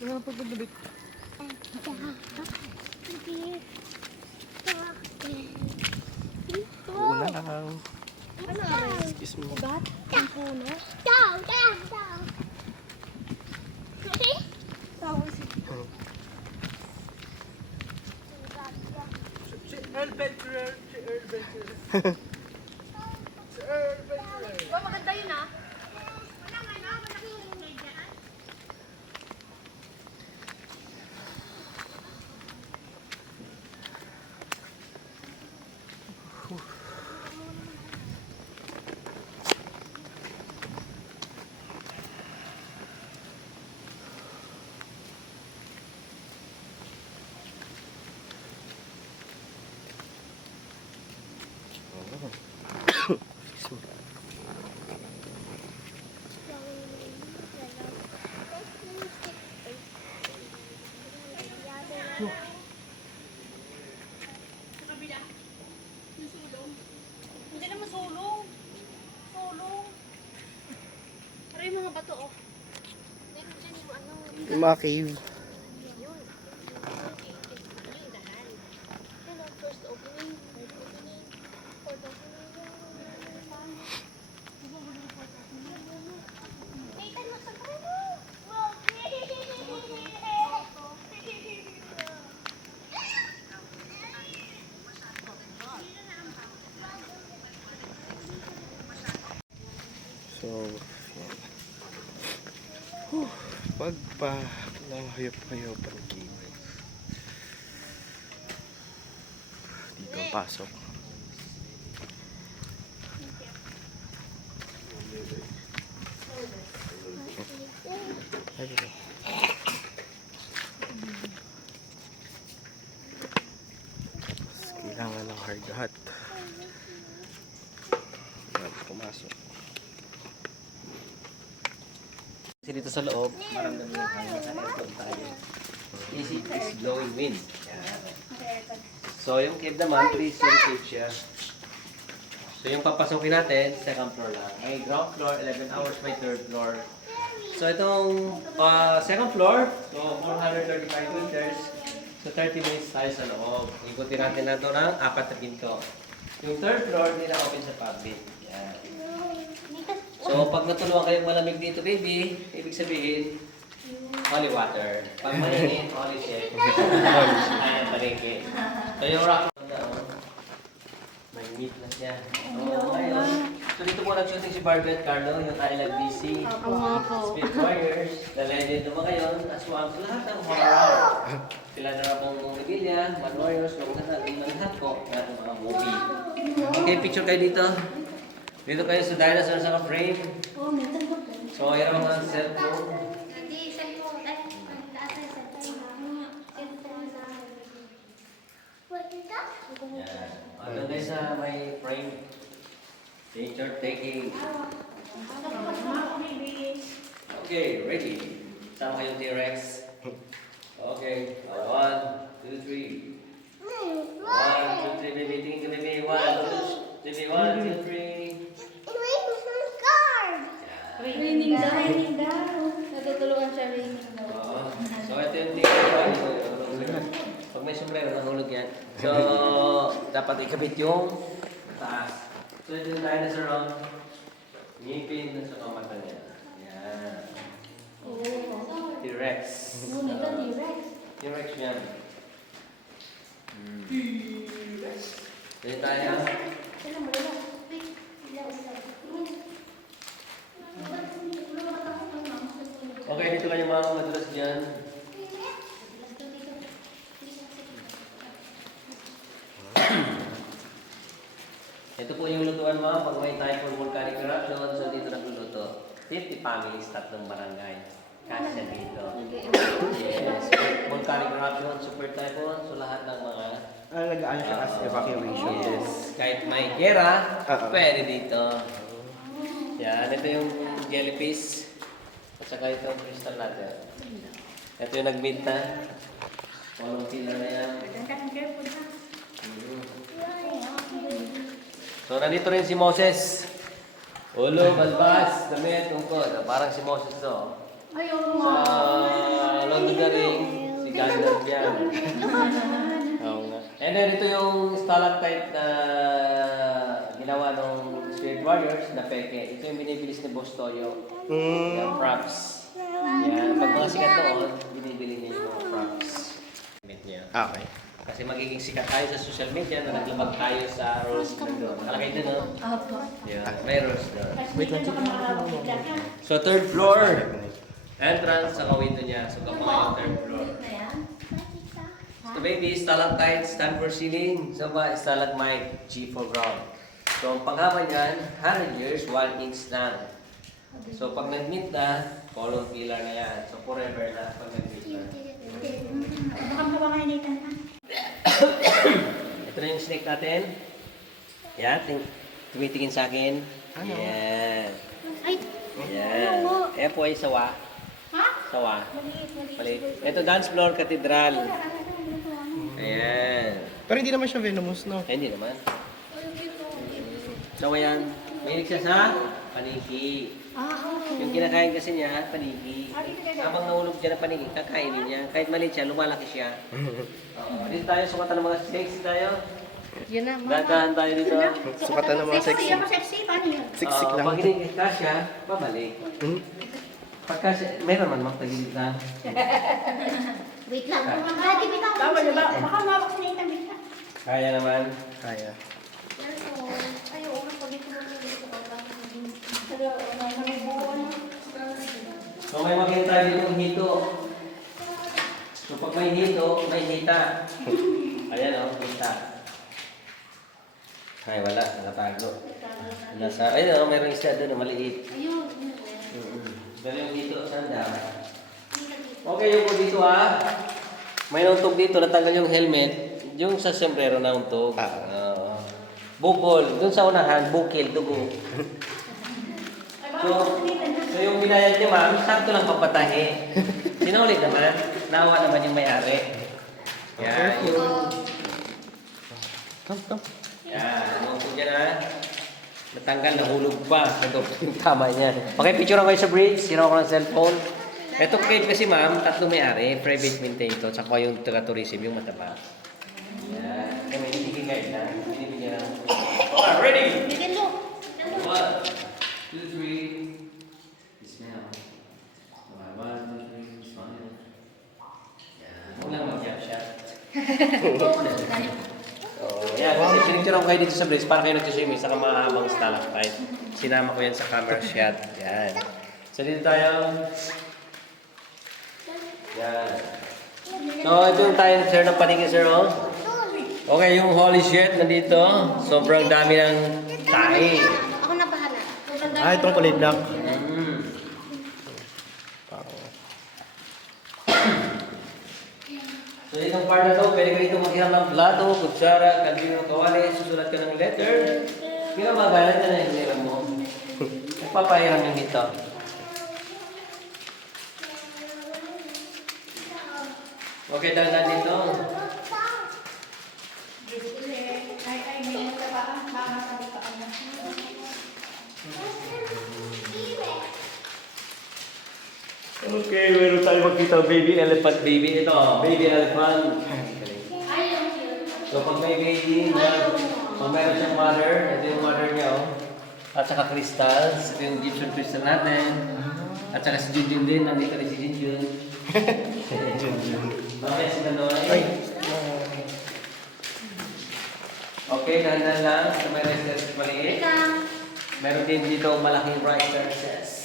Pagpagdabit. Una lang. Ano aray? Excuse me. Ugat? Ang puno? Daw. Tawag si... Ba, maganda yun ah. Hindi naman sulong. Sulong. Pero yung mga bato oh. Meron dyan yung ano. Yung mga cave. Yun. Yung dahan. Hello, first opening. Third opening. Fourth opening. Nathan, magsakay mo. Wow. So, yan. Pagpa hayop-hayopan cave. Dito ang pasok. Ay, dito. Tapos, kailangan ng hard hat. Yan, pumasok. Kasi dito sa loob, maramdaman yung hangin sa aircon tayo. Easy is blowing wind. Yan. So yung cave naman, 3-story cave siya. So yung papasukin natin, second floor lang. May ground floor, 11 hours by third floor. So itong second floor, so 435 meters. So 30 minutes tayo sa loob. Ikutin natin na ito ng 4 na pinto. Yung third floor, hindi na open sa public. Yan. So, pag natulungan kayong malamig dito, baby, ibig sabihin, holy water. Pag mainit, holy shit. Ayan, palengke. So, yung rock na, may meat na siya. So, ngayon, so dito po nag-shooting si Barbie at Carlo, yung I Love DC. Speed Warriors, The Legend naman ngayon, aswang sa lahat ng horror. Sila na rin pong Megilya, Man Warriors, lahat po, lahat ng mga movie. Okay, picture kayo dito. Dito kayo sa dinosaur sa frame. So, ayan ang mga cellphone. Yan. Ano guys sa may frame? Picture taking. Okay, ready. Sama kayong T-Rex. Okay. 1, 2, 3. 1, 2, 3, baby. Tingin ka, baby. 1, 2, 3. Baby, 1, 2, 3. Raining daw. Natutulungan siya raining daw. Oo. So, ito yung tingin ko. Pag may sombrero, nahulog yan. So, dapat ikabit yung taas. So, ito yung dinosaur on. Ngipin sa kamata niya. Yan. T-Rex. Ngunit ang T-Rex. T-Rex yan. Dito tayo. Okay, dito kayo mga madulas dyan. Ito po yung lutuan mo pag may time for volcanic eruption. So dito nagluluto. 50 families, 3 barangay. Kasya dito. Yes. Volcanic eruption, super typhoon. So lahat ng mga Alagaan siya as evacuation. yes. Kahit may gera, pwede dito. Yan, ito yung jellyfish. At saka ito yung crystal natin. Ito yung nagminta. Walang killer na yan. So, nandito rin si Moses. Ulo, balbas, damit, tungkod. Parang si Moses to. Ayaw Sa Lord of the Rings, si Gandalf yan. Oo nga. And then ito yung stalactite na ginawa ng Spirit Warriors na peke. Ito yung binibilis ni Boss Toyo. Yung props. Yan. Pag mga sikat noon, binibili niya yung mga props. Niya. Okay. Kasi magiging sikat tayo sa social media na naglabag tayo sa Rose doon. Nakalagay doon, no? Opo. Yeah, may Rose doon. Wait lang. So, third floor. Entrance sa window niya. So, kapag yung third floor. So, baby, stalactites, stand for ceiling. So, ba, stalagmite, G for ground. So, ang panghaba niyan, 100 years, 1 inch lang. So, pag nag-meet na, column pillar na yan. So, forever na pag nag-meet na. Baka mabawakan na ito. Ito na yung snake natin. Yan, tumitingin sa akin. Yan. Ay, Yan. Ayan po ay sawa. ha? Sawa. Palit. Ito, dance floor, cathedral. Ayan. Pero hindi naman siya venomous, no? Eh, hindi naman. Sawa yan. Mahilig siya sa paniki. Yung kinakain kasi niya, paniki. Habang nahulog siya ng paniki, kakainin niya. Kahit maliit siya, lumalaki siya. Oo. Dito tayo, sumata ng mga snakes tayo. Yun na, mama. Dadahan tayo dito. Sukatan ng mga sexy. Ako sexy, paano yun? Siksik lang. Pag hindi kasya, babalik. Hmm? Pagka meron man magtagilid na. Wait lang. Dati bitaw. Bawal ba? Baka mawak na ito. Kaya naman. Kaya. Ayaw, ulo pag ito mo So may makita dito ng hito. So pag may hito, may hita. Ayan o, hita. Ay, wala. Nakatago. Nasa, ayun o, mayroong isda doon, maliit. Ayun. Dali yung hito, sanda. Okay, yung po dito ha. May nauntog dito, natanggal yung helmet. Yung sa sombrero na untog. Bukol. Doon sa unahan, bukil, dugo. So yung binayad niya ma'am, sakto lang papatahe. Sinulit naman, nawa naman yung may-ari. Yan, yung... Come. Yan, nauntog yan ha. Natanggal, nahulog pa. Ito yung tama niya. Okay, picture ako kayo sa bridge. Sino ako ng cellphone. Itong cave kasi ma'am, tatlo may-ari. Private maintain to. Tsaka yung taga-tourism, yung mataba. Yan. Kami, hindi kigay na. Binibigyan ng... Okay, ready? Bigyan mo. 1, 2, 3. Smell. 1, 2, 3. Smile. Yan. Huwag lang mag-jump shot. Oh, yan. Kasi pinicture ako kayo dito sa bridge para kayo nagsuswimming sa mahabang stalactite. Sinama ko yan sa camera shot. Yan. So, dito tayo. Yan. So, ito yung tayo, sir, ng paningin, sir, oh. Okay, yung holy shit nandito. Sobrang dami ng tahi. Ako na bahala. Ah, itong kulay black. So, itong part na to, pwede ka dito maghiram ng plato, kutsara, kaldero, kawali, susulat ka ng letter. Pinamagalan ka na yung hiram mo. Nagpapahiram yung dito. Okay, dahan dito. Okay, meron tayo magkita baby elephant baby. Ito, baby elephant. So pag may baby, pag meron siyang mother, ito yung mother niya, oh. At saka crystals, ito yung Egyptian crystal natin. At saka si Junjun din, nandito rin si Junjun. Mamaya si Nanoy. Okay, dahan-dahan lang. Ito may resters maliit. Meron din dito malaking resters.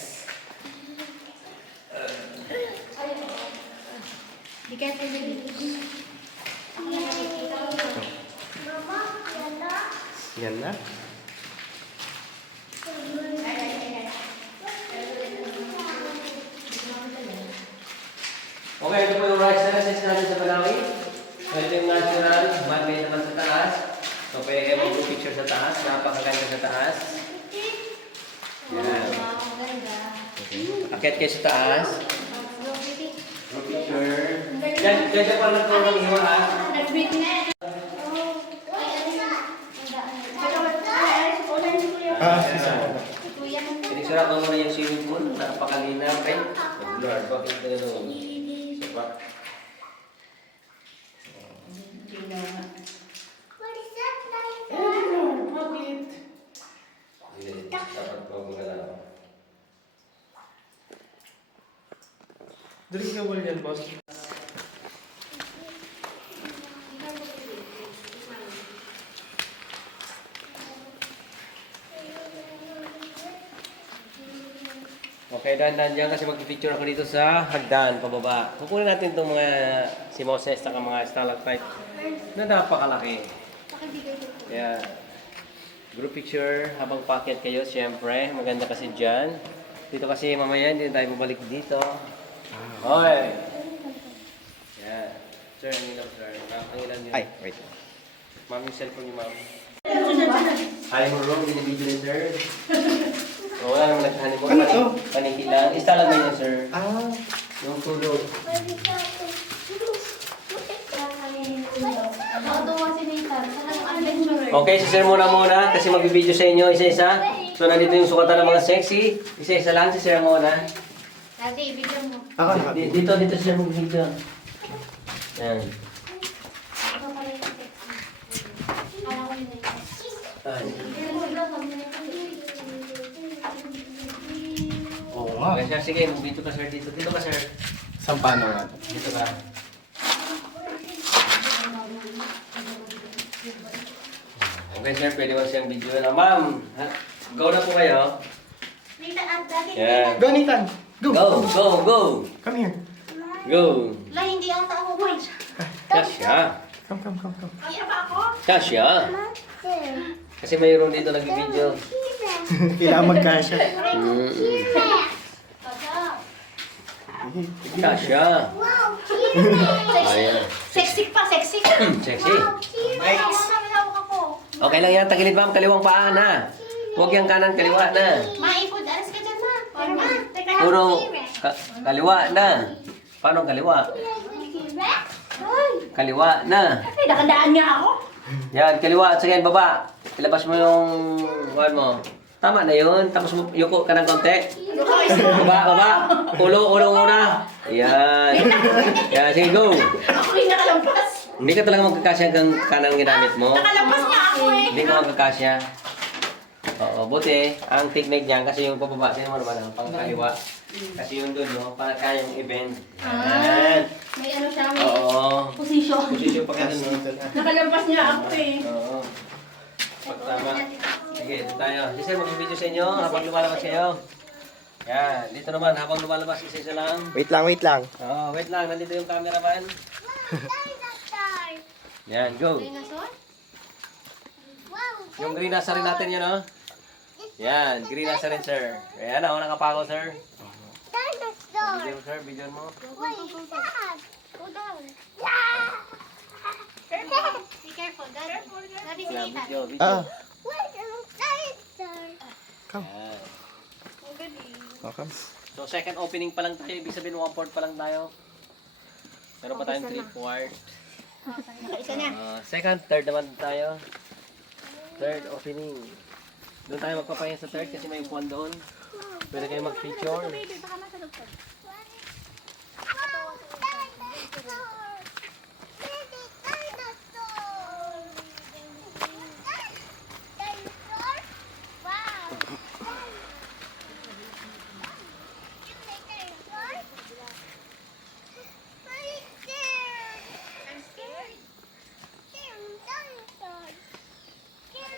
Di kaya tayo Mama, yan na. Yan na. Okay, ito po yung rice terraces natin sa Balawi. So, ito yung natural, man-made naman sa taas. So, pwede kayo mag-picture sa taas. Napakaganda sa taas. Yan. Akit kayo sa taas. Picture. Diyan pa lang ito ng iwaan. Ah, sisa. Pinisura ko muna yung swimming pool. Napakalinaw. Okay? Lord, bakit gano'n? Sapa? Hindi, dapat po magalaw. Drinkable yan, boss. Okay, dahan-dahan dyan kasi mag-picture ako dito sa hagdan, pababa. Kukunin natin itong mga si Moses at mga stalactite na napakalaki. Pakibigay ko. Kaya, group picture habang packet kayo, siyempre. Maganda kasi dyan. Dito kasi mamaya, hindi tayo babalik dito. Okay. Yan. Sir, ang ilang, sir. Ang ilan yun? Ay, wait. Ma'am, yung cellphone niyo, ma'am. Hi, mo room, binibidyo ni sir. O, wala naman naghahanip mo. Ano to? Paniki lang. Install lang yun, sir. Ah, Yung tulog. Nakatuwa si Nathan. Talagang adventurer. Okay, si sir muna kasi magbibideo sa inyo isa-isa. So, nandito yung sukatan ng mga sexy. Isa-isa lang, si sir muna. Daddy, bigyan mo. ako na. Dito si sir magbibideo. Yan. Ito pala yung sexy. Kala ko yun na yun. Ay. Oo nga. Okay, sir, sige, magbideo ka sir dito. Dito ka, sir. Saan paano nga? Dito ka. Okay, sir, pwede mo siyang video na. Ma'am, go na po kayo. Yan. Go, Nathan! Go! Go! Come here. Go! La, hindi ang tao mo. Kasya. Come. Kaya ba ako? Kasya. Kasi mayroon dito nag-video. Kailangan magkasya. Kasya. Ayan. Sexy pa, sexy. Sexy. Marami hawak ako. Okay lang yan, tagilid ma'am, kaliwang paa na. Huwag yung kanan, kaliwa na. Maipod, alas ka dyan, ma. Puro kaliwa na. Paano kaliwa? Kaliwa na. Ay, nakadaan nga ako. Yan, kaliwa. Sige, baba. Ilabas mo yung kuhan mo. Tama na yun. Tapos yuko ka ng konti. Baba. Ulo muna. Yan. Yan, sige, go. Ako yung nakalampas. Hindi ka talaga magkakasya hanggang kanan ginamit mo. Nakalampas nga ako eh. Hindi ka magkakasya. Oo, buti. Ang technique niyan, kasi yung pababa, sino mo naman ang pangkaliwa. Kasi yung doon, no, para kayang i-bend. Yan. May ano siya, may Oo. position. Posisyon pa ka doon, no? Nakalampas nga ako eh. Oo. Pagtama. Sige, ito tayo. Si Sir, mag-video sa inyo habang lumalabas kayo. Yan, dito naman, habang lumalabas, isa-isa lang. Wait lang. Oo, wait lang. Nandito yung cameraman. Yan, go. Dinosaur? Yung green nasa rin natin yun, no? Yan, green nasa rin, sir. Ayan, ako nakapako, sir. Video, sir, video mo. Be careful, Daddy. Daddy, si Yan, Nathan. video. Ah, Yan. Ang galing. okay. So, second opening pa lang tayo. Ibig sabihin, 1/4 pa lang tayo. Meron pa tayong 3/4. Isa na. Second, third naman tayo. Third opening. Doon tayo magpapahinga sa third kasi may upuan doon. Pwede kayo mag-feature. Baby, baka masalugtad.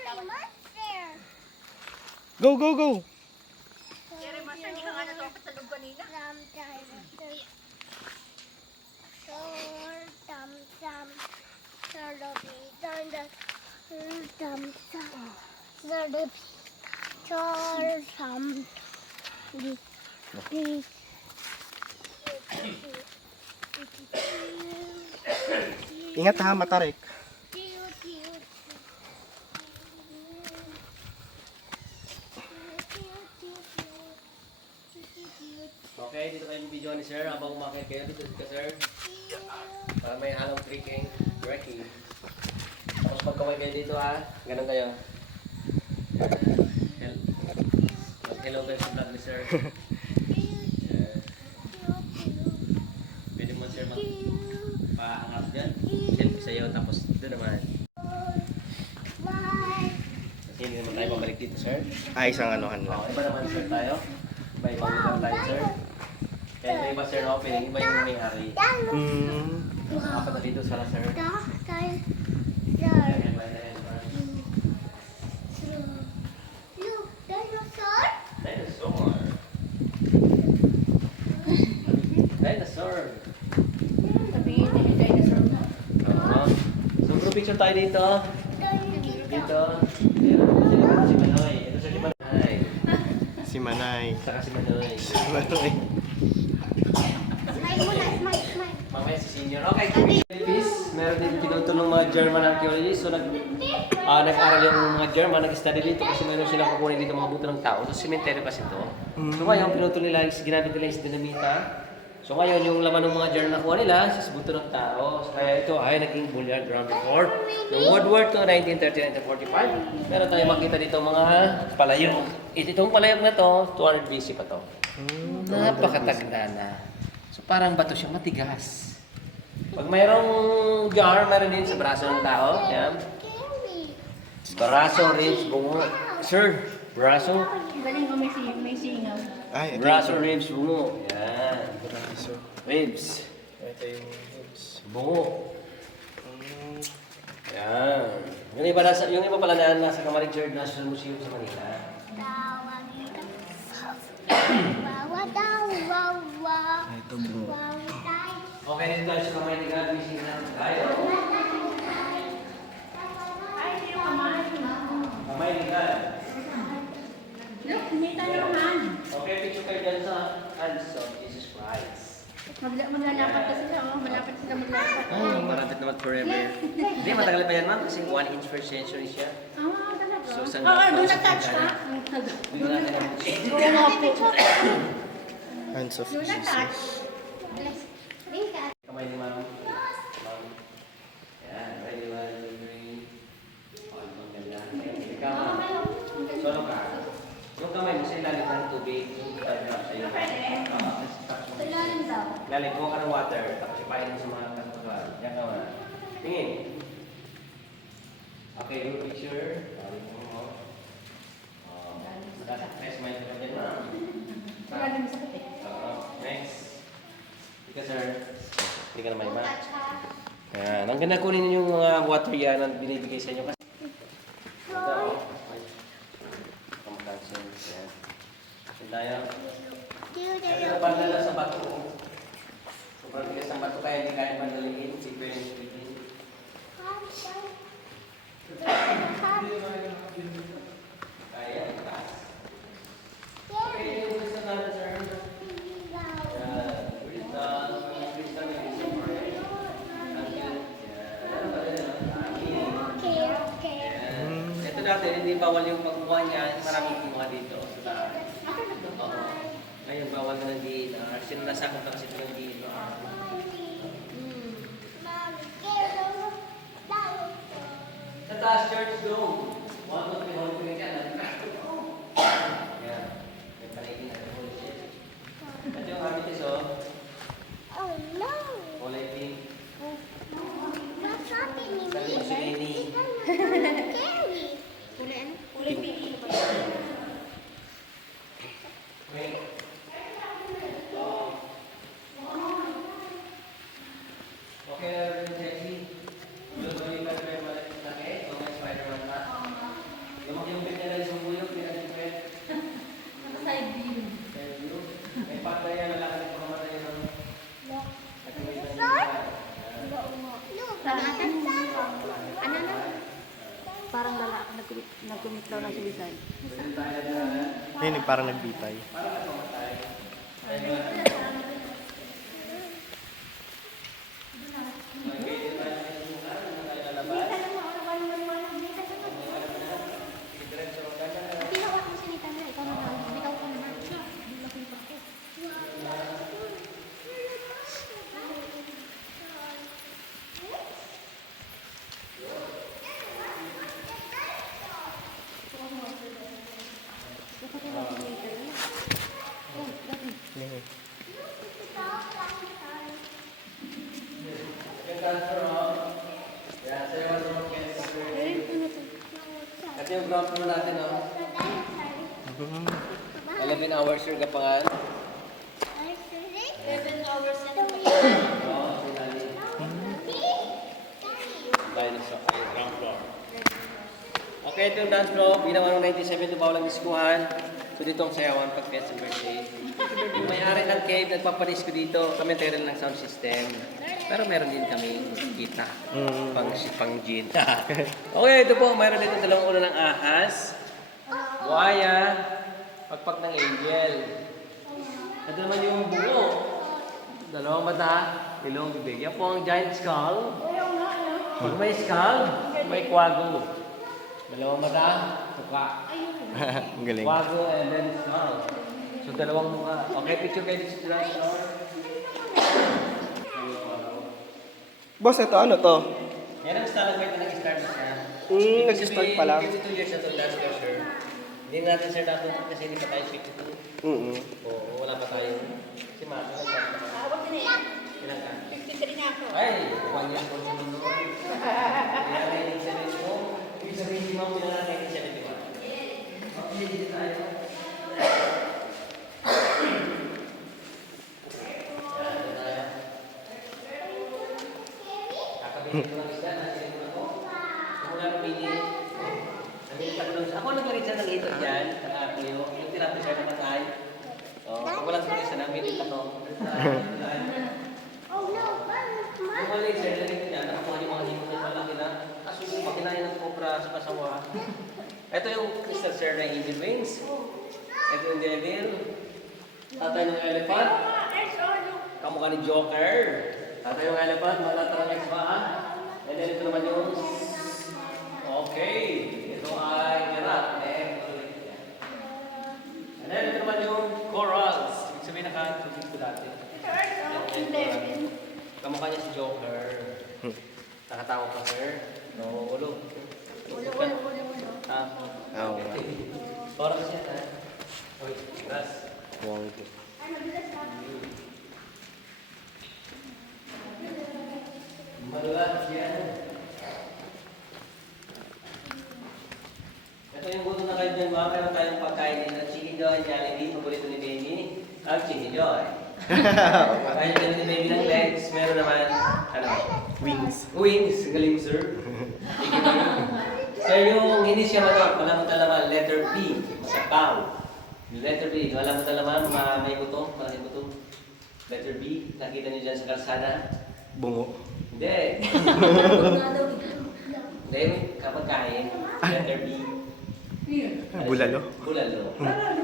I'm scared. Go! Jerry, Master, hindi ka nga natakot sa loob kanina. Ingat ha, matarik. Okay, dito kayo yung video ni sir. Habang umakit kayo, dito ka sir. Para may halong tricking. Breaking. Tapos pagkaway kayo dito ha. Ganun kayo. Hello kayo sa vlog ni sir. Paangat dyan. Selfie sa'yo, tapos dito naman. Kasi hindi naman tayo babalik dito, sir. Ay, isang anuhan lang. Iba naman, sir, tayo. Iba-ibang lugar tayo, sir. Kaya iba-iba, sir, na opening. Iba yung may-ari. Apat na dito, sir. Dinosaur. Sabihin niya yung dinosaur mo. Oo. So, group picture tayo dito. Dito. Ayan, si Manoy. Ito si Manoy. Si Manay. Saka si Manoy. Si Manay. Smile muna, smile, smile. Mamaya si Senior. Okay, Philippines. Meron din tinutulong mga German archaeologists. So, nag-aral yung mga German, nag-study dito kasi meron silang kukunin dito mga buto ng tao. So, cemetery kasi ito. So, ngayon, pinutol nila, ginamit nila yung dinamita. So, ngayon, yung laman ng mga German nakuha nila, is buto ng tao. So, kaya ito ay naging bullion ground before. Noong World War II, 1939-1945, meron tayo makita dito mga palayok. Itong palayok na to, 200 BC pa to. Napakatagda na. So, parang bato siya, matigas. Pag mayroong jar, meron din sa braso ng tao. Yan. Braso, ribs, bungo. Sir, braso. Galing ko may singaw. Ay, ito Braso, yung ribs, bungo. Yan. braso. Ribs. Ito yung ribs. Bungo. Yan. Yung iba pala na nasa Camarines National Museum sa Manila. Ito bro. Okay, dito tayo sa Camarines Museum tayo. Camarines. Look, may taluhan. Okay, picture kayo dyan sa hands of Jesus Christ. Maglalapat ka sila, oh. Malapit sila maglalapat. Ay, marapit naman forever. Hindi, matagal pa yan, ma'am. Kasi 1 inch per century siya. Ah, talaga? So, isang Oo, doon tapos, na-touch ka? Hindi ko natin ang Oo nga po. Hands of Doon na-touch. Jesus. kamay ni ma'am. Ma'am. Yan, ready, 1, 2, 3. Oh, ang ganda. Ikaw, ma'am. Solo ka. Yung kamay mo sa ilalim ng tubig. Lalim, kuha ka ng water. Tapos ipahin mo sa mga kasutuan. Yan ka, ma'am. Tingin. Okay, your picture. Lalim mo. Next, smile ka dyan, ma'am. Maraming masakit eh. Next. Ika, sir. Hindi ka naman iba. Ayan. Ang ganda kunin yung mga water yan ang binibigay sa inyo. Kasi ito, ay. Kamukansin. Ayan. Ayan tayo. Ito pandala sa bato. Sobrang bigas ng bato kaya hindi kaya pandaliin. Siguro yung piliin. Kaya, taas. Okay, yung gusto natin, sir. Ito dati, hindi bawal yung pagkuha niyan. Maraming kinuha dito. Oo. Ngayon, bawal na ng DNR. Sinasakot na kasi ito ng DNR. Sa taas, church dome. One of the whole thing yan. Yan. May panigin na holy shit. At yung habit is, oh. Kulay pink. Sabi mo si Lenny. Kulay pink. Okay. Okay na rin, Jesse. Doon ba yung laki? O may Spider-Man pa? Yung pink niya lang isang buyok, pinag-ipit. Side view. May patay yan, lalaki ng pakamatay ng... Ano na? Parang lalaki, nagkumit daw ng suicide. Ayun, parang nagbitay. crew natin, oh. 11 hours yung kapangan. 11 hours and Oo, sinali. Dinosaur. Ay, ground floor. Okay, ito yung dance floor. Ginawa noong 1972 ba walang diskuhan. So dito ang sayawan pag fiesta birthday. Yung may-ari ng cave, nagpapadisco dito. Kami tayo rin ng sound system. Pero meron din kami kita. Pang gin. Okay, ito po. Mayroon dito dalawang ulo ng ahas. Buhaya. Pagpag ng angel. Ito naman yung bungo. Dalawang mata. Ilong bibig. Yan po ang giant skull. Pag may skull, may kwago. Dalawang mata. Tuka. Ang galing. Kwago and then skull. So dalawang mukha. Okay, picture kayo dito sa dance floor. Boss, ito ano to? Yan ang stalagmite na nag-start na siya. Nag-start pa lang. 52 years na ito last year, sir. Hindi natin, sir, natin kasi hindi pa tayo 52. Oo, wala pa tayo. Si Marco, Awag na yan. ilan ka? 53 na ako. Ay, 1 year old naman doon. Kaya 1970 mo. Ibig sabihin, hindi mo pinala 1971. Okay, dito tayo. Kakabili ko ng isda, nasirin ko na ko. Kung wala pumili, ako nag-rinsa ng ito dyan, kakakuyo. Yung tilapia siya na patay. Kung walang surisa na, may ito to. Yung mali, sir, nalito niya, nakakuha yung mga hipon na malaki na. Kaso yung makinain ng cobra sa pasawa. Ito yung crystal sir na angel wings. Ito yung devil. Tatay ng elephant. Kamukha ni Joker. Tatay yung elephant, mga lateral ba? And then ito naman yung... Okay. Ito ay giraffe. And then ito naman yung corals. Ibig sabihin nakatubig ko dati. Kamukha niya si Joker. Nakatawa pa, sir. No, ulo. Ulo. Oo nga. Parang siya, ha? Uy, grass. Wonky. Malulat yan. Ito yung gusto na kayo dyan, mga meron tayong pagkain dito. Chicken Joy, Jollibee, paborito ni Baby. Ang Chicken Joy. Pagkain din ni Baby ng legs, meron naman, ano? Wings. Wings, galing sir. Chicken wing. Sir, yung hindi siya wala mo talaman, letter B, sabaw. Yung letter B, wala mo talaman, may buto, malaking buto. Letter B, nakita niyo dyan sa kalsada. Bungo. Hindi. Hindi, kapag kain, letter B. Bulalo. Bulalo.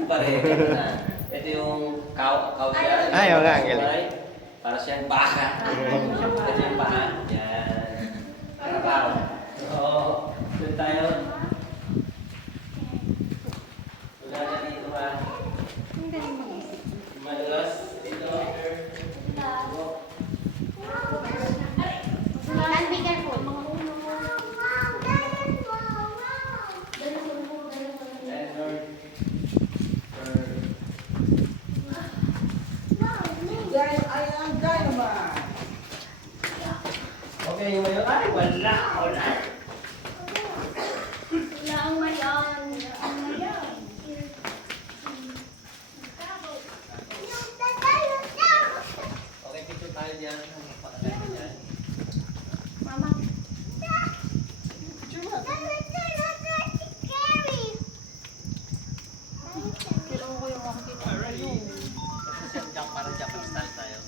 Pareho na. Ito yung cow siya. Ay, oo nga, ang galing. Para siyang baka. Ito yung baka. Yan. Karabaw. Oo. Doon tayo. Wala na dito ba? Madulas. Dito. And be careful. Okay, yung mayon. Ay, wala. Wala ang mayon. Okay, picture tayo dyan. Pakalain dyan. Mama. Kailangan ko yung makikita. Parang Japanese style tayo.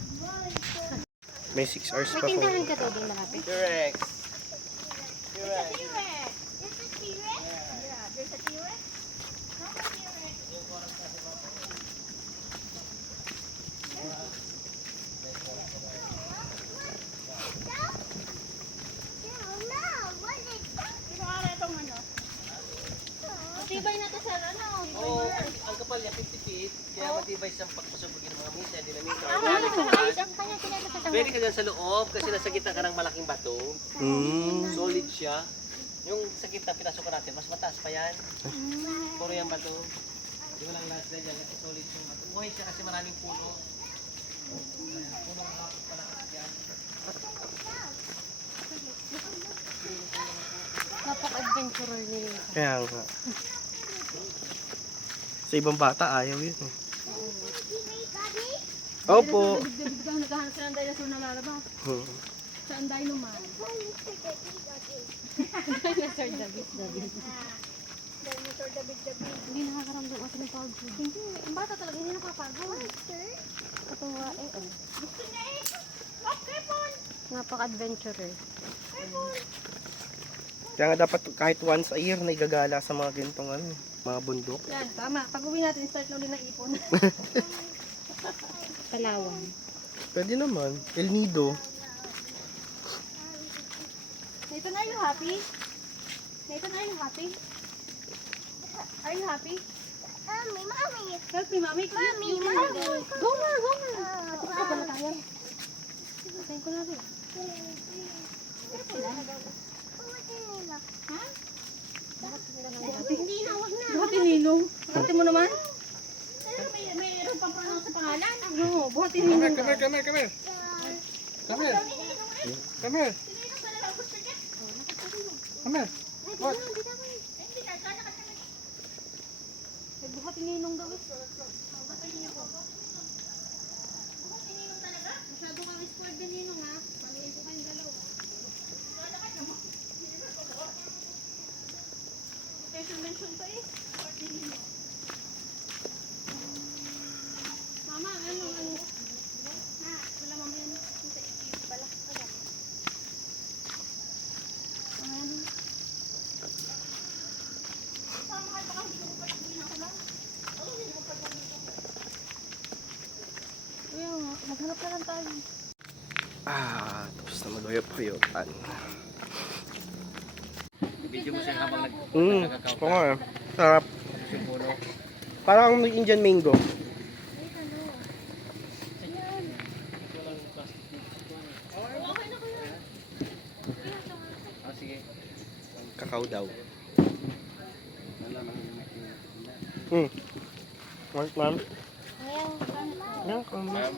May 6 hours May pa po. tindahan ka to din malapit. T-Rex. T-Rex. Is it T-Rex? Yeah, there's a T-Rex. No, T-Rex. Kinuha na itong ano. Matibay na to sa ano. Oo, ang kapal niya 50 feet. Kaya matibay siyang pagpasabugin ng mga misa, dinameter. Ayos ang kanya kinakasasama. Pwede ka dyan sa loob kasi nasa gitna ka ng malaking bato. Solid siya. Yung sa gitna pinasok ko natin, mas mataas pa yan. Puro yung bato. Hindi mo lang last dyan kasi solid yung bato. Buhay siya kasi maraming puno. Puno ng kapot pala kasi yan. Napaka-adventurer nila. Kaya nga. Sa ibang bata, ayaw yun. Eh. Opo. Dabig daw, naghahanap sila ng dinosaur na lalabas. Saan dino man? Dinosaur David. Hindi nakakaramdam ako ng pagod. Hindi, ang bata talaga hindi nakapagod. Katuwa eh. Napaka-adventurer. Kaya nga dapat kahit once a year na igagala sa mga ganitong ano, mga bundok. Yan, tama. Pag uwi natin, start na ulit ng ipon. Palawan. Pwede naman. El Nido. Nathan, are you happy? Nathan, are you happy? Are you happy? Help me, mommy. Mommy. Go na, go na. Ito ka pala tayo. Tayo ko na rin. Hindi na, wag na. Buhati ninong. Buhati mo naman? Mayroon pang pangalan sa pangalan? Oo, buhati ninong. Come here. Come here. What? Eh, buhati ninong daw eh. Masyado kami spoiled din ninong ha. Paluin ko kayong dalawa. Mention pa eh. Mama, ano? Ha, wala mamaya na. Balak ka ba? Ano? Kaya nga, maghanap na lang tayo. Tapos na mag-uyap-uyupan. Video mo siya habang Oo nga. Sarap. yung puno. Parang Indian mango. Sige. Kakao daw. Wala mang Mark, ma'am. Ayaw. Yan, come on.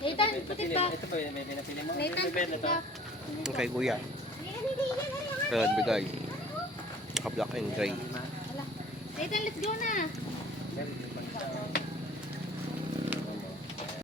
Nathan, putit ba? Ito pa may pinapili mo. Nathan, putit ba? Yung kay kuya. Kaya bigay. Naka-black and gray. Nathan, let's go na. Meron,